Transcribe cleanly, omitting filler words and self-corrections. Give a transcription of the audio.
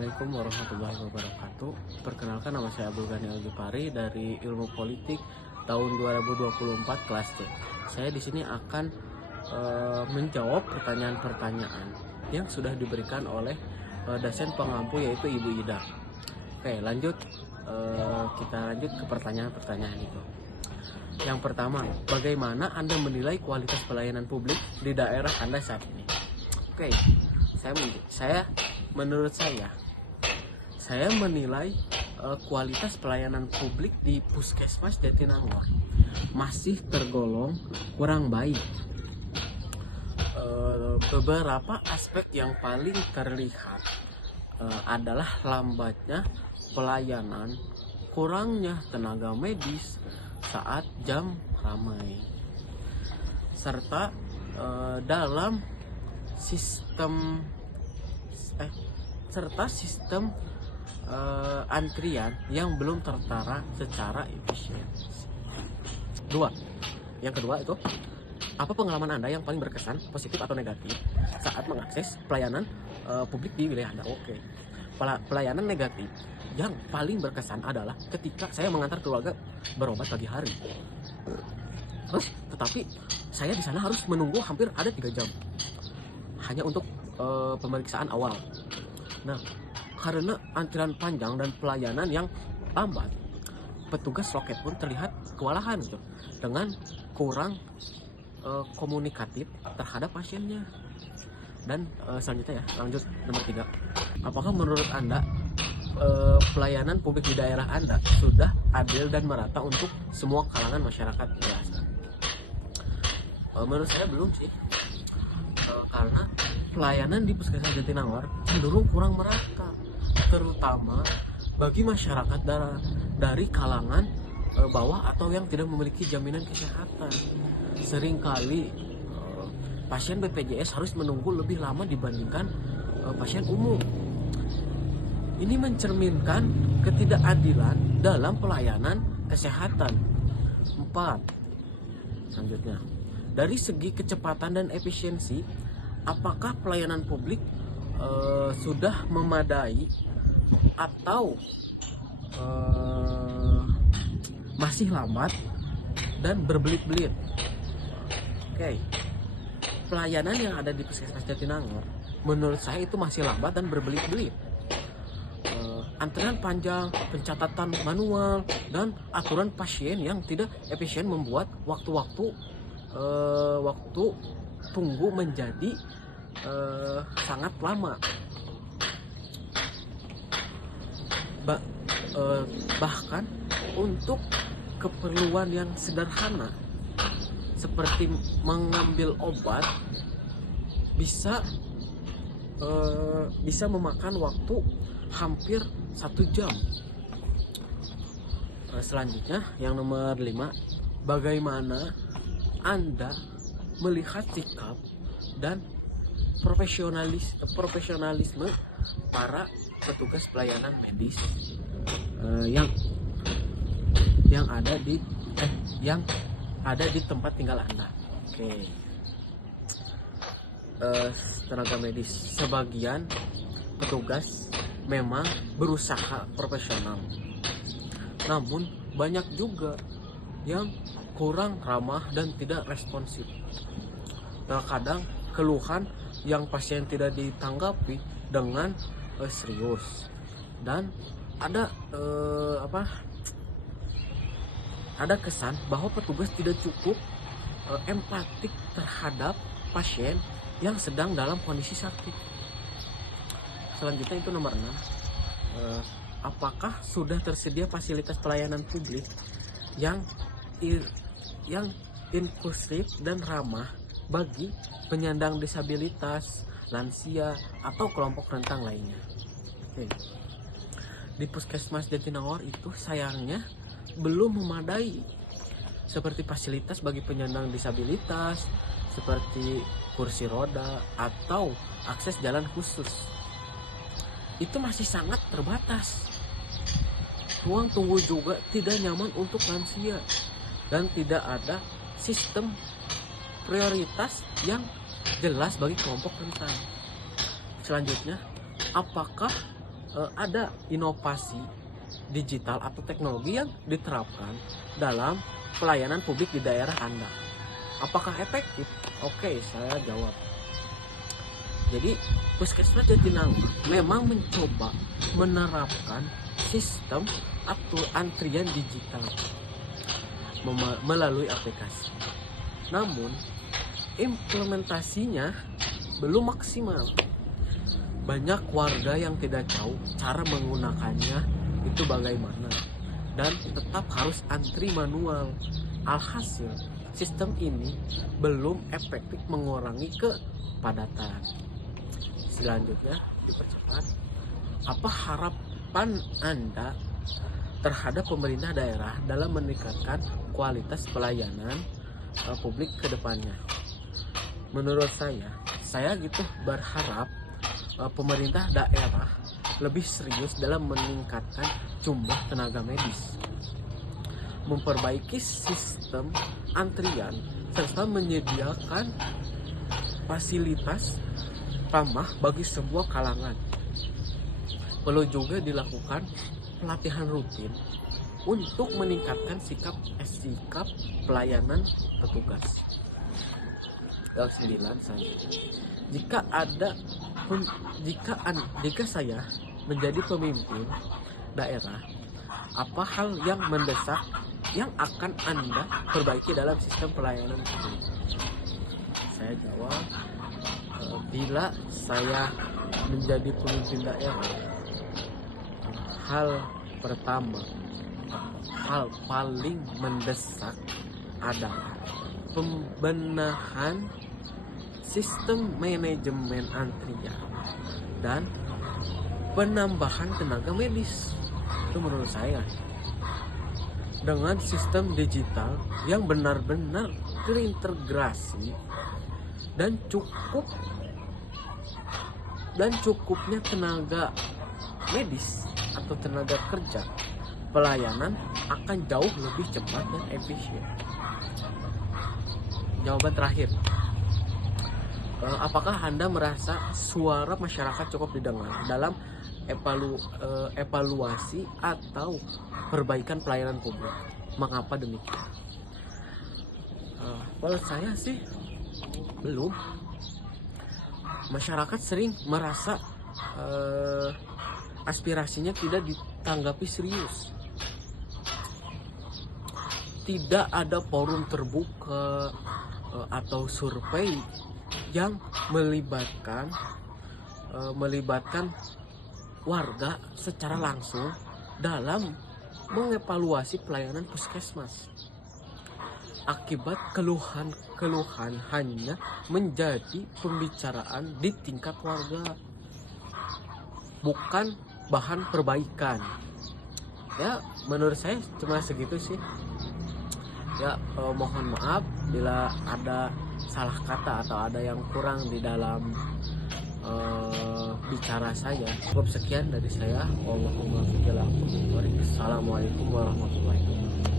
Assalamualaikum warahmatullahi wabarakatuh. Perkenalkan, nama saya Abdul Ghani Al-Jupari dari Ilmu Politik tahun 2024 kelas C. Saya di sini akan menjawab pertanyaan-pertanyaan yang sudah diberikan oleh dosen pengampu, yaitu Ibu Ida. Oke, lanjut. Kita lanjut ke pertanyaan-pertanyaan itu. Yang pertama, bagaimana Anda menilai kualitas pelayanan publik di daerah Anda saat ini? Oke, menurut saya menilai kualitas pelayanan publik di Puskesmas Jatinangor masih tergolong kurang baik. Beberapa aspek yang paling terlihat adalah lambatnya pelayanan, kurangnya tenaga medis saat jam ramai, serta dalam sistem antrian yang belum tertara secara efisien. Yang kedua itu, apa pengalaman Anda yang paling berkesan, positif atau negatif saat mengakses pelayanan publik di wilayah Anda? Oke. Pelayanan negatif yang paling berkesan adalah ketika saya mengantar keluarga berobat pagi hari. Tetapi saya di sana harus menunggu hampir ada 3 jam hanya untuk pemeriksaan awal. Nah, karena antrian panjang dan pelayanan yang lambat, petugas loket pun terlihat kewalahan gitu, dengan kurang komunikatif terhadap pasiennya. Dan selanjutnya lanjut nomor 3. Apakah menurut Anda pelayanan publik di daerah Anda sudah adil dan merata untuk semua kalangan masyarakat biasa? Menurut saya belum sih. Karena pelayanan di Puskesmas Jatinangor cenderung kurang merata, terutama bagi masyarakat dari kalangan bawah atau yang tidak memiliki jaminan kesehatan. Seringkali pasien BPJS harus menunggu lebih lama dibandingkan pasien umum. Ini mencerminkan ketidakadilan dalam pelayanan kesehatan. 4. Selanjutnya, dari segi kecepatan dan efisiensi, apakah pelayanan publik sudah memadai atau masih lambat dan berbelit-belit? Oke. Pelayanan yang ada di Puskesmas Jatinangor menurut saya itu masih lambat dan berbelit-belit. Antrian panjang, pencatatan manual, dan aturan pasien yang tidak efisien membuat waktu tunggu menjadi sangat lama. Bahkan untuk keperluan yang sederhana seperti mengambil obat bisa memakan waktu hampir 1 jam. Selanjutnya yang nomor 5, bagaimana Anda melihat sikap dan profesionalisme para petugas pelayanan medis yang ada di tempat tinggal Anda? Oke. Tenaga medis, sebagian petugas memang berusaha profesional, namun banyak juga yang kurang ramah dan tidak responsif. Kadang keluhan yang pasien tidak ditanggapi dengan serius, dan ada kesan bahwa petugas tidak cukup empatik terhadap pasien yang sedang dalam kondisi sakit. Selanjutnya itu nomor 6. Apakah sudah tersedia fasilitas pelayanan publik yang inklusif dan ramah bagi penyandang disabilitas, lansia, atau kelompok rentan lainnya? Oke. Di Puskesmas Jatinangor itu sayangnya belum memadai, seperti fasilitas bagi penyandang disabilitas seperti kursi roda atau akses jalan khusus. Itu masih sangat terbatas. Ruang tunggu juga tidak nyaman untuk lansia, dan tidak ada sistem prioritas yang jelas bagi kelompok rentan. Selanjutnya, apakah ada inovasi digital atau teknologi yang diterapkan dalam pelayanan publik di daerah Anda. Apakah efektif? Oke, saya jawab. Jadi Puskesmas Jatinangor memang mencoba menerapkan sistem atau antrian digital melalui aplikasi. Namun implementasinya belum maksimal. Banyak warga yang tidak tahu cara menggunakannya itu bagaimana dan tetap harus antri manual. Alhasil, sistem ini belum efektif mengurangi kepadatan. Selanjutnya, dipercepat. Apa harapan Anda terhadap pemerintah daerah dalam meningkatkan kualitas pelayanan publik ke depannya? Menurut saya gitu berharap pemerintah daerah lebih serius dalam meningkatkan jumlah tenaga medis, memperbaiki sistem antrian, serta menyediakan fasilitas ramah bagi semua kalangan. Perlu juga dilakukan pelatihan rutin untuk meningkatkan sikap pelayanan petugas. Yang 9 saya, jika saya menjadi pemimpin daerah, apa hal yang mendesak yang akan Anda perbaiki dalam sistem pelayanan publik? Saya jawab, bila saya menjadi pemimpin daerah, hal pertama, hal paling mendesak adalah pembenahan sistem manajemen antrian dan penambahan tenaga medis. Itu menurut saya. Dengan sistem digital yang benar-benar terintegrasi dan cukupnya tenaga medis atau tenaga kerja, pelayanan akan jauh lebih cepat dan efisien. Jawaban terakhir, apakah Anda merasa suara masyarakat cukup didengar dalam evaluasi atau perbaikan pelayanan publik? Mengapa demikian? Kalau saya sih belum. Masyarakat sering merasa aspirasinya tidak ditanggapi serius. Tidak ada forum terbuka atau survei yang melibatkan warga secara langsung dalam mengevaluasi pelayanan puskesmas. Akibat keluhan hanya menjadi pembicaraan di tingkat warga, bukan bahan perbaikan. Ya, menurut saya cuma segitu sih. Ya, mohon maaf bila ada salah kata atau ada yang kurang di dalam bicara saya. Cukup sekian dari saya. Assalamualaikum warahmatullahi wabarakatuh.